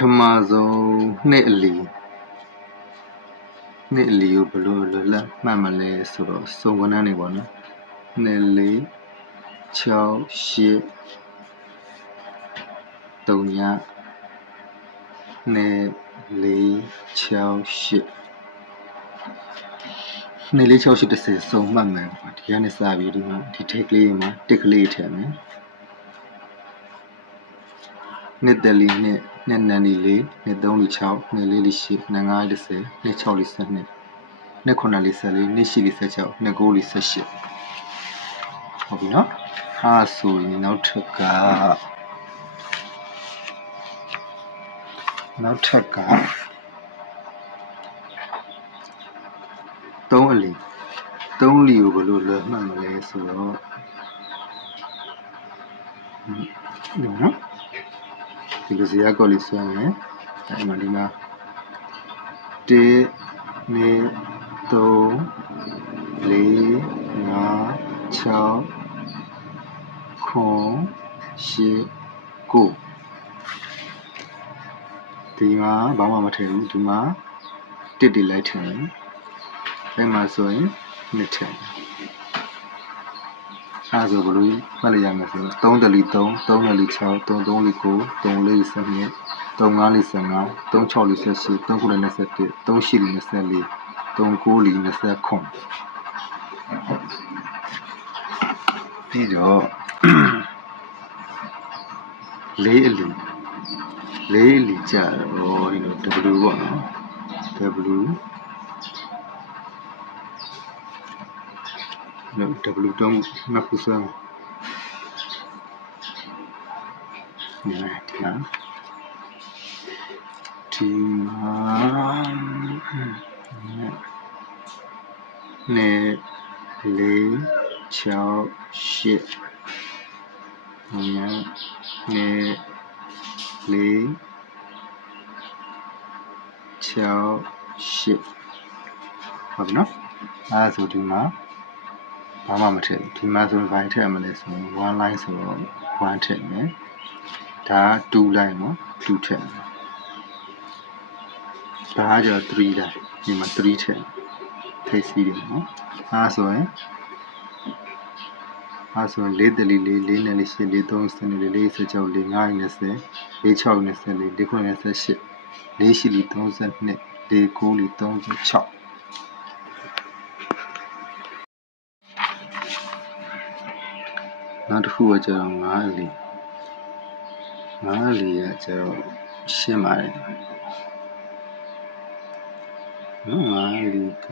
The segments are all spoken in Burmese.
ထမဆုံးနှစ်အလီကိုဘယ်လိုလက်မှတ်မလဲဆိုတော့စုံကဏ္ဍနေပေါ့နော်2 4 6 8 3 2 4 6 8 2 4 6 8တစ်စစုံမှတ်မယ်ဒီကနေစပြီးဒီမှာဒီထိတ်ကလေးမှာတစ်ကလေးထည့်မယ်နှစ်တလီနှစ်နန်လီလေးနှစ်3လီ6နှစ်4လီ8နှစ်5လီ10နှစ်6လီ12နှစ်9လီ14နှစ်10လီ16နှစ်9လီ18ဟုတ်ပြီနော်အားဆိုရင်နောက်ထပ်က3အလီကိုဘယ်လိုလွယ်မှတ်မလဲဆိုတော့နော်ဒီလိုစရာကောလေးဆွဲမယ်အဲဒီမှာဒီမှာ1 2 3 4 5 6 9 10 9ဒီမှာဘာမှမထည့်ဘူးဒီမှာတစ်တိလိုက်ထည့်မယ်အဲဒီမှာဆိုရင်နှစ်ထည့်အဲဆိုဘယ်လိုမှတ်လိုက်ရမလဲဆိုတော့3တလီ3 3တလီ6 3 3လီ9 3 4လီ12 3 5လီ15 3 6လီ18 3 9လီ21 3 8လီ24 3 9လီ29ပြီးတော့4အလီကြတော့ဒီလို W ပေါ့နော် W တော့နှစ်ခုဆွဲဒီမှာနဲ့4 6 8နဲ့4 6 8ဟုတ်ပြီနော်အဲဆိုဒီမှာဘာမှမထည့်ဒီမှာဆိုရင်ဘာထည့်ရမလဲဆိုရင်1 line ဆိုတော့1ထည့်မယ်ဒါက2 line နော်2ထည့်မယ်ဒါကကျတော့3 line ဒီမှာ3ထည့်စီးတယ်နော်အဲဆိုရင်4တလီ4 4နဲ့4 8 4 3 4 4 16 4 5 20 4 6 24 4 9 28 4 8လီ32 4 9လီ36နောက်တစ်ခုကကျတော့5အလီကကျတော့ရှင်းပါတယ်နော်5အလီက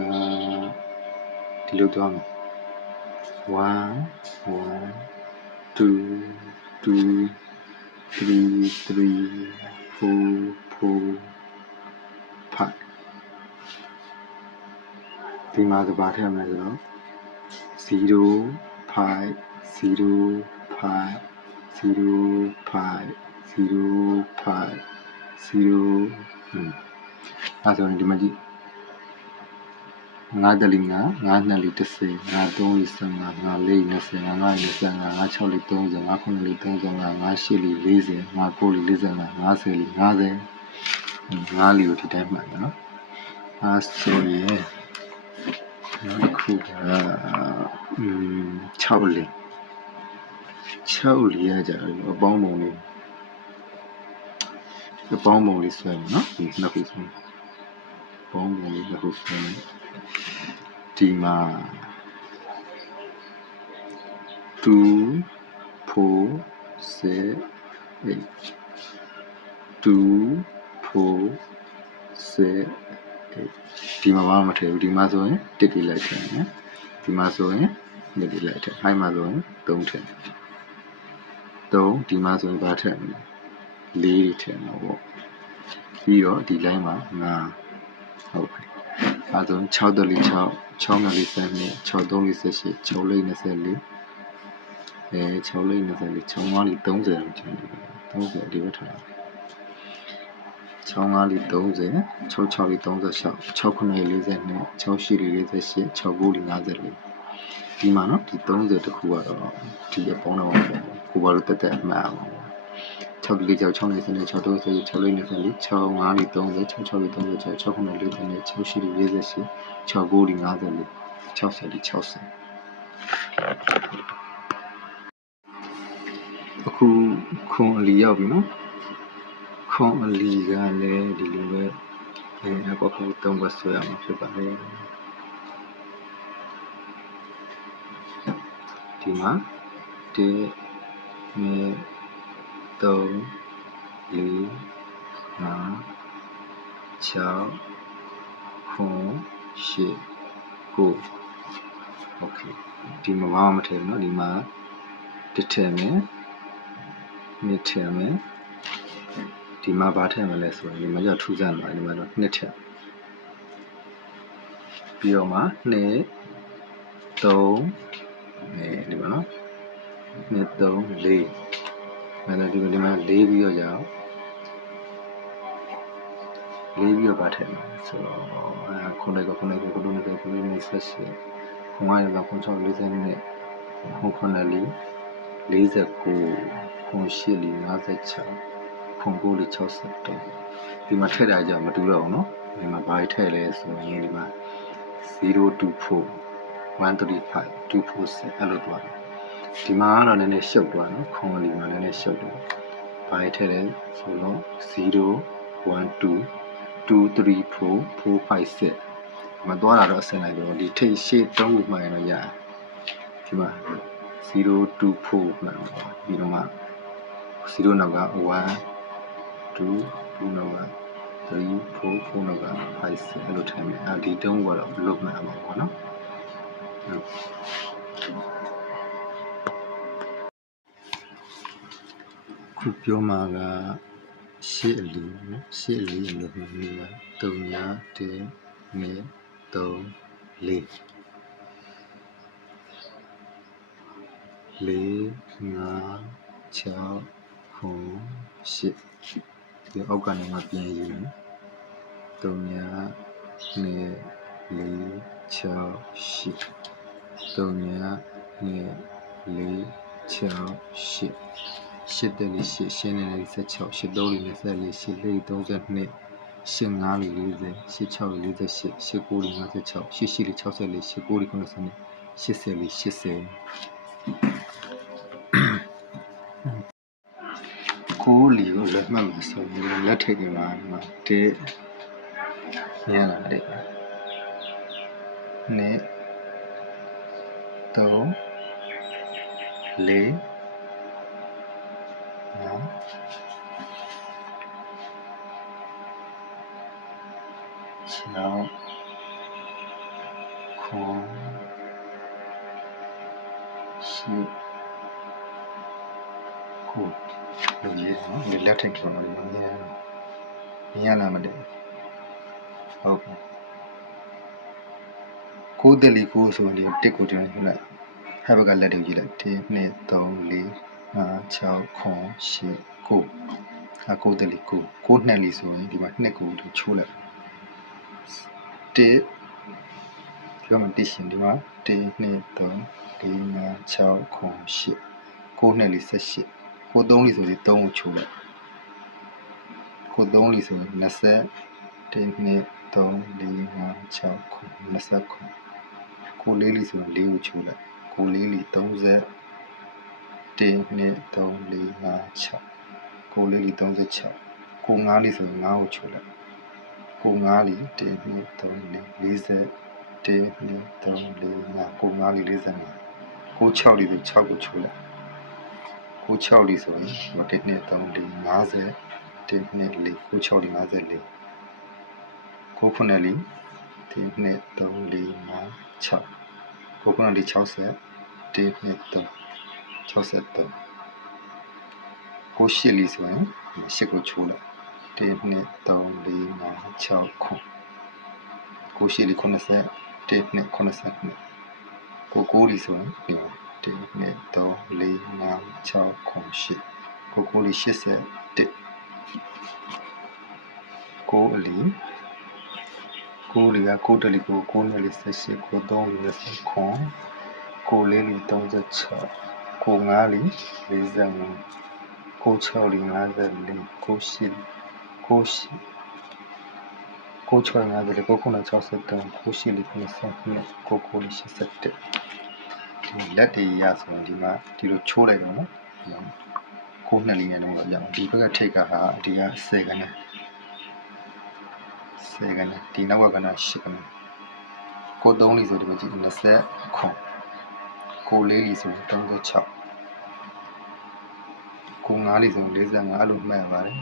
ဒီလိုသွားမယ်1 2 2 3 4 5ဒီမှာကဘာထည့်မလဲဆိုတော့0 5 0 5 0 5 0 5 0အဲဆိုရင်ဒီမှာကြည့်5တလီ9 5နှစ်လီ10 5 3လီ15 5 4လီ20 5 5လီ25 5 6လီ30 5 9လီ35 5 8လီ40 5 9လီ45 50လီ50 5လီကိုဒီတိုင်းမှတ်မယ်နော်အဲဆိုရင်နောက်တစ်ခုက6လီကကြတော့အပေါင်းပုံလေးဆွဲမယ်နော်ဒီနှစ်ခုဆွဲပေါင်းပုံလေးနှစ်ခုဆွဲမယ်ဒီမှာ2 4 6 8 2 4 6 8ဒီမှာဘာမှမထည့်ဘူးဒီမှာဆိုရင်တစ်တိလိုက်ထည့်မယ်ဒီမှာဆိုရင်နှစ်တိလိုက်ထည့်ဟိုင်းမှာဆိုရင်3ထည့်3ဒီမှာဆိုရင်ဘာထည့်မလဲ4ထည့်မှာပေါ့ပြီးတော့ဒီ line မှာ5ဟုတ်ပြီအဲဆို6တလီ6 6နှစ်လီ12 6 3လီ18 6လီ24 6လီ24 6 5လီ30လို့ကျန်တယ်30ဒီဘက်ထား6 5လီ30 6 6လီ36 6 9လီ42 6 8လီ48 6 9လီ54ဒီမှာနော်ဒီ30တခုကတော့ဒီအပေါင်းတော့ကိုဘာလို့တက်မှတ်အောင် 6ကလေးကြောက်6နဲ့စနေ6တော့ဆို6လေးနဲ့စနေ6 5လေး30 6 6လေး30 6 9လေး30 6 8လေး48 6 9လေး54 60လေး60အခုခွန်အလီရောက်ပြီနော်ခွန်အလီကလည်းဒီလိုပဲအခု3ဘတ်ဆွဲအောင်ဖြစ်ပါလေဒီမှာ1 2 3 4 5 6 8 9 โอเคဒီမှာဘာမှမထည့်ဘူးเนาะဒီမှာတစ်ထည့်မယ်နှစ်ထည့်မယ်ဒီမှာဘာထည့်မလဲဆိုရင်ဒီမှာကျထူးဆန်းပါတယ်ဒီမှာတော့နှစ်ထည့်ပြီးတော့မှ2 3ဒီမှာเนาะ2 3 4အဲ့ဒါဒီမှာ4ပြီးတော့ကြာ4ပြီးတော့ဘာထည့်မလဲဆိုတော့ခုနကခုန28ခွန်အားရကခွန်6 40နဲ့ခွန်9လေး49ခွန်8လေး56ခွန်9လေး63ဒီမှာထည့်တာကြမတူတော့ဘူးเนาะဒီမှာဘာထည့်လဲဆိုရင်ဒီမှာ024 135 246အဲ့လိုသွားတယ်ဒီမှာကတော့နည်းနည်းရှုပ်သွားနော်ခွန်လီမှာနည်းနည်းရှုပ်တယ်ဘာထည့်လဲဆိုတော့0 1 2 2 3 4 4 5 6မသွားတာတော့အဆင်လိုက်တော့ဒီထိတ်ရှေ့3ခုမှရင်တော့ရတယ်ဒီမှာ0 2 4မှန်တော့ပြီးတော့မှ0နောက်က1 2 2နောက်က3 4 4နောက်က5 6အဲ့လိုထိုင်မယ်ဒီတုံးကတော့ဘလို့မှန်မှာပေါ့နော်ခုပြောမှာကရှေ့အလီနော်ရှေ့အလီလို့ပြောနေတာ3ည1 2 3 4 4 5 6 8ဒီအောက်ကနေမှပြန်ယူမယ်3ည2 4 6 8 3ည2 4 6 8 8တယ်လေး8ရှင်းနေလေး16 8 3လေး24 8လေး32 8 5လေး40 8 6လေး48 8 9လေး56 8 8လေး64 8 9လေး90 80လေး80ကိုလီကိုလက်မှတ်မဆိုရင်လက်ထိပ်ကမှာတဲ့ညလာတဲ့နဲ့3 4 5 6 9 10 9လို့ရေးတယ်နော်ဒီလက်ထိပ်ကတော့ညလာမတဲ့ဟုတ်ကဲ့ကိုတယ်လီကိုဆိုရင်တစ်ကိုတင်လိုက်ဟဲ့ဘက်ကလက်တွေကြည့်လိုက်1 2 3 4 5 6 8 9ကိုတယ်လီကိုနှစ်လီဆိုရင်ဒီမှာနှစ်ကိုချိုးလိုက်1ပြောမှသိရှင်ဒီမှာ1 2 3 4 5 6 8 9နှစ်လီ18ကို3လီဆိုရင်3ကိုချိုးလိုက်ကို3လီဆိုရင်20 1 2 3 4 5 6 29ကို4လီဆိုရင်4ကိုချိုးလိုက်ကို4လီ30 1 2 3 4 5 6ကို4လီ36ကို5လီဆိုရင်5ကိုချိုးလိုက်ကို5လီ1 2 3 4 40 1 2 3 4 5ကို5လီ45ကို6လီဆို6ကိုချိုးလိုက်ကို6လီဆိုရင်1 2 3 4 50 1 2 4ကို6လီ54ကို9လီ1 2 3 4 5 6ကို9လီ60 1 2 3 63ကို8လီဆိုရင်8ကိုချိုးလိုက်1 2 3 4 5 6 9ကို8လီ90 1 2 92ကို9လီဆိုရင်1 2 3 4 5 6 8ကို9လီ81ကိုအလီကိုလီကကိုတလီကို9လီ78ကို3လီ29ကို4လီ36ကို5လီ45 6 54 98 98 6 54 9 63 98 89 ဒီလက်တွေရဆိုရင်ဒီမှာဒီလိုချိုးလိုက်တော့နော်ကိုနှစ်လေးနဲ့တော့ရအောင်ဒီဘက်ကထိတ်ကဟာဒီက10ခန်းနဲ့10ခန်းနဲ့ဒီနောက်ကကဏ္ဍ10ခန်းကို3လေးဆိုဒီဘက်ကြည့်20ခွန်ကို4လေးဆို36ကို5လေးဆို45အဲ့လိုမှတ်ပါတယ်